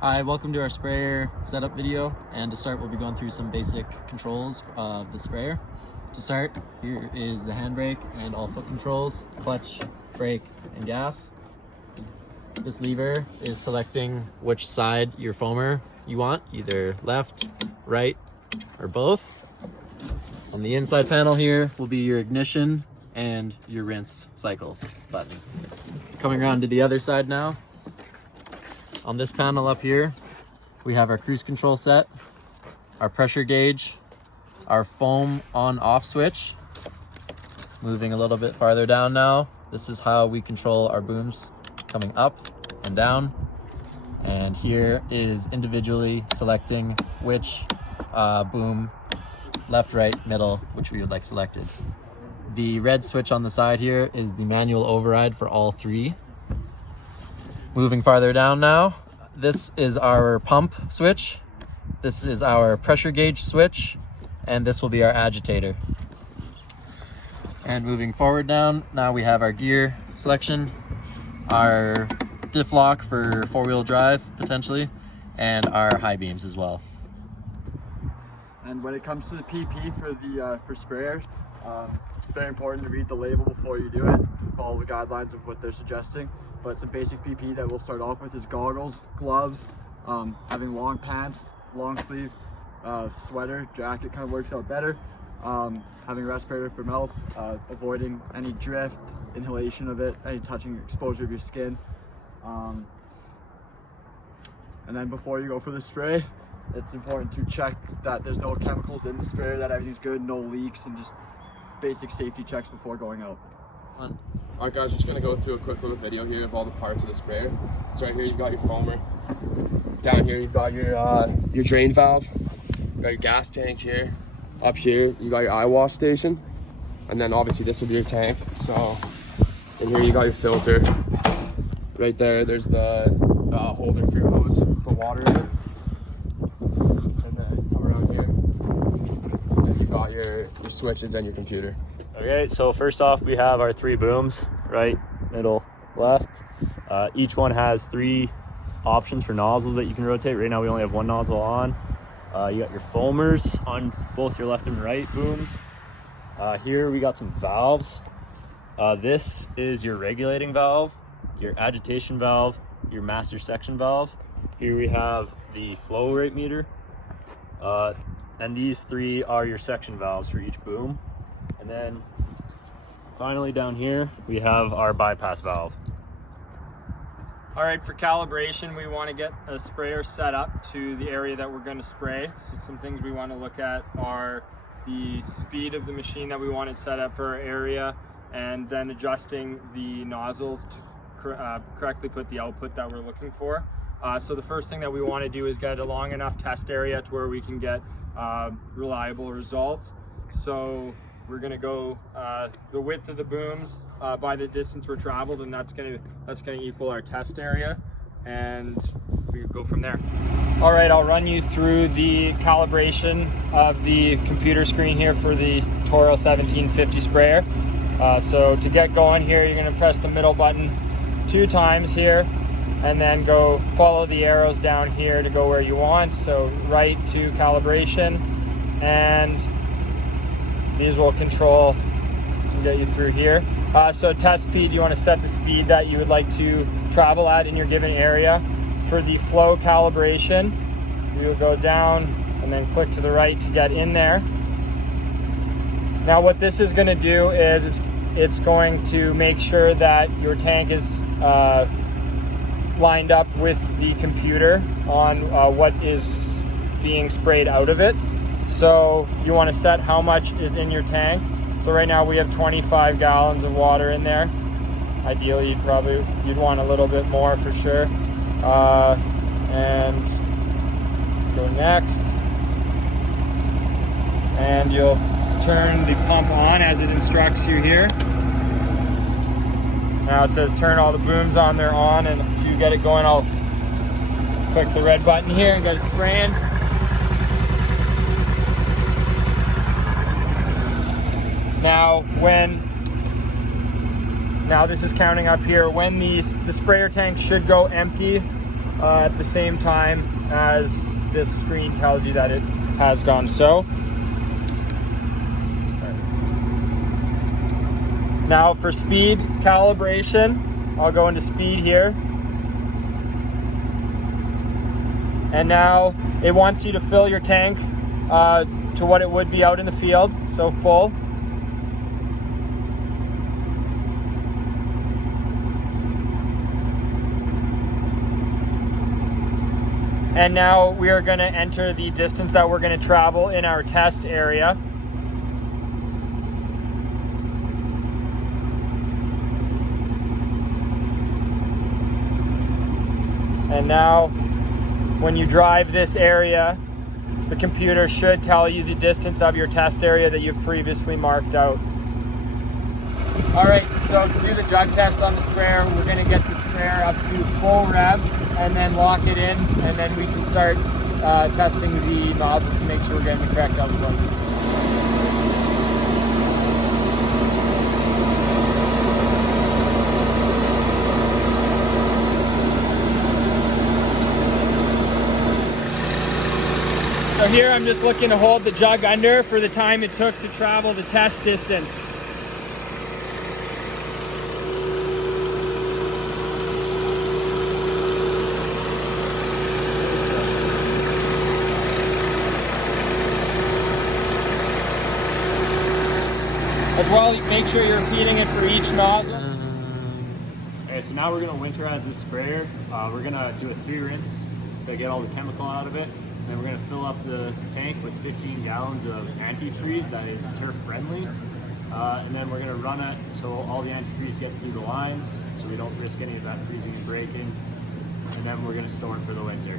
Hi, welcome to our sprayer setup video, and to start we'll be going through some basic controls of the sprayer. To start, here is the handbrake and all foot controls, clutch, brake, and gas. This lever is selecting which side your foamer you want, either left, right, or both. On the inside panel here will be your ignition and your rinse cycle button. Coming around to the other side now. On this panel up here, we have our cruise control set, our pressure gauge, our foam on-off switch. Moving a little bit farther down now, this is how we control our booms coming up and down. And here is individually selecting which boom, left, right, middle, which we would like selected. The red switch on the side here is the manual override for all three. Moving farther down now, this is our pump switch, this is our pressure gauge switch, and this will be our agitator. And moving forward down, now we have our gear selection, our diff lock for four-wheel drive potentially, and our high beams as well. And when it comes to the PP for sprayers, it's very important to read the label before you do it, follow the guidelines of what they're suggesting. But some basic PP that we'll start off with is goggles, gloves, having long pants, long sleeve, sweater, jacket kind of works out better. Having a respirator for mouth, avoiding any drift, inhalation of it, any touching exposure of your skin. And then before you go for the spray, it's important to check that there's no chemicals in the sprayer, that everything's good, no leaks, and just basic safety checks before going out. Alright guys, just gonna go through a quick little video here of all the parts of the sprayer. So right here you've got your foamer. Down here you've got your drain valve. You got your gas tank here. Up here you got your eye wash station. And then obviously this will be your tank. So in here you got your filter. Right there, there's the holder for your hose. Put water in it. And then come around here. And you've got your switches and your computer. Okay, so first off, we have our three booms, right, middle, left. Each one has three options for nozzles that you can rotate. Right now we only have one nozzle on. You got your foamers on both your left and right booms. Here we got some valves. This is your regulating valve, your agitation valve, your master section valve. Here we have the flow rate meter. And these three are your section valves for each boom. And then finally down here, we have our bypass valve. All right, for calibration, we want to get a sprayer set up to the area that we're going to spray. So some things we want to look at are the speed of the machine that we want it set up for our area, and then adjusting the nozzles to correctly put the output that we're looking for. So the first thing that we want to do is get a long enough test area to where we can get reliable results. So we're gonna go the width of the booms by the distance we're traveled, and that's gonna equal our test area, and we go from there. All right, I'll run you through the calibration of the computer screen here for the Toro 1750 sprayer. So to get going here, you're gonna press the middle button 2 times here, and then go follow the arrows down here to go where you want. So right to calibration, and these will control and get you through here. So test speed, you want to set the speed that you would like to travel at in your given area. For the flow calibration, you will go down and then click to the right to get in there. Now what this is going to do is it's going to make sure that your tank is lined up with the computer on what is being sprayed out of it. So you want to set how much is in your tank. So right now we have 25 gallons of water in there. Ideally you'd want a little bit more for sure. And go next. And you'll turn the pump on as it instructs you here. Now it says turn all the booms on, they're on, and to get it going I'll click the red button here and get it spraying. Now this is counting up here. When the sprayer tank should go empty at the same time as this screen tells you that it has gone so. Now for speed calibration, I'll go into speed here. And now it wants you to fill your tank to what it would be out in the field, so full. And now we are going to enter the distance that we're going to travel in our test area. And now when you drive this area, the computer should tell you the distance of your test area that you've previously marked out. All right, so to do the jug test on the sprayer, we're going to get the sprayer up to full rev and then lock it in, and then we can start testing the nozzles to make sure we're getting the correct output. So here I'm just looking to hold the jug under for the time it took to travel the test distance. As well, make sure you're repeating it for each nozzle. Okay, so now we're gonna winterize this sprayer. We're gonna do a 3 rinse to get all the chemical out of it. And then we're gonna fill up the tank with 15 gallons of antifreeze that is turf friendly. And then we're gonna run it so all the antifreeze gets through the lines so we don't risk any of that freezing and breaking. And then we're gonna store it for the winter.